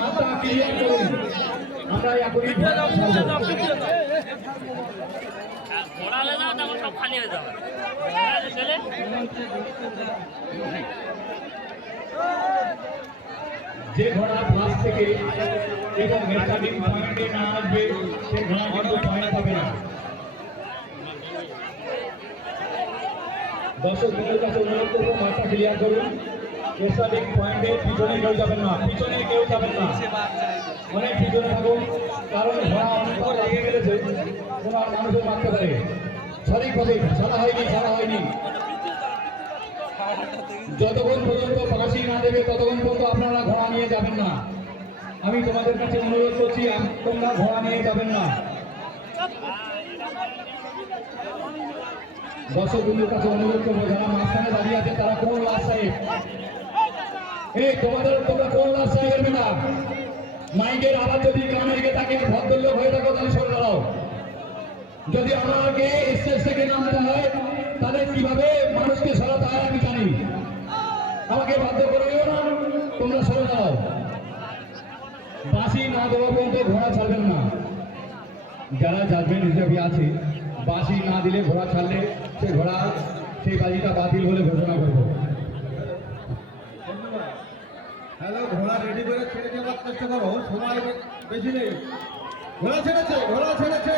মাথা ক্লিয়ার করুন। আমরা এখনই ঘোরালে না তখন সব খালি হয়ে যাবে। যে ঘোড়া ফার্স্ট থেকে এবং স্টার্টিং পয়েন্টে না আসবে সে ঘোড়া কিন্তু পয়েন্ট পাবে না। দর্শকদের কাছে অনুরোধ করবো মাথা ক্লিয়ার করুন। স্টার্টিং পয়েন্টে পিছনে কেউ যাবেন না, পিছনে কেউ যাবেন না, অনেক পিছনে থাকুন, কারণ ঘোড়া অনেক লাগিয়ে ফেলেছে, কোনো মানুষের মারতে পারে। সঠিক পথে ছাড়া হয়নি। যতক্ষণ পর্যন্ত ফাঁসি না দেবে ততক্ষণ পর্যন্ত আপনারা ঘোড়া নিয়ে যাবেন না। আমি তোমাদের কাছে অনুরোধ করছি, তোমরা ঘোড়া নিয়ে যাবেন না। দর্শকদের কাছে অনুরোধ করবো, যারা মাঝখানে দাঁড়িয়ে আছে তারা কোন লাশ সাহেব, তোমরা কোন লাশ সাহেবের বেটা? মাইকের আওয়াজ যদি কানে লেগে থাকে, ভদ্রলোক হয়ে থাকো তাহলে সরে দাঁড়াও। যদি আমাকে স্টেজ থেকে নামতে হয় তাহলে কিভাবে মানুষকে সরাতে হয় আমি জানি, আমাকে বাধ্য করিও না, তোমরা সরে দাও। বাঁশি না দেওয়া পর্যন্ত ঘোড়া ছাড়বেন না। যারা জাজমেন্ট হিসেবে আছে, বাঁশি না দিলে ঘোড়া ছাড়লে সেই বাজিটা বাতিল বলে ঘোষণা করবো। হ্যালো, ঘোড়া রেডি করে ছেড়ে যাওয়ার চেষ্টা করো, সময় বেশি নেই। ঘোড়া ছেড়েছে।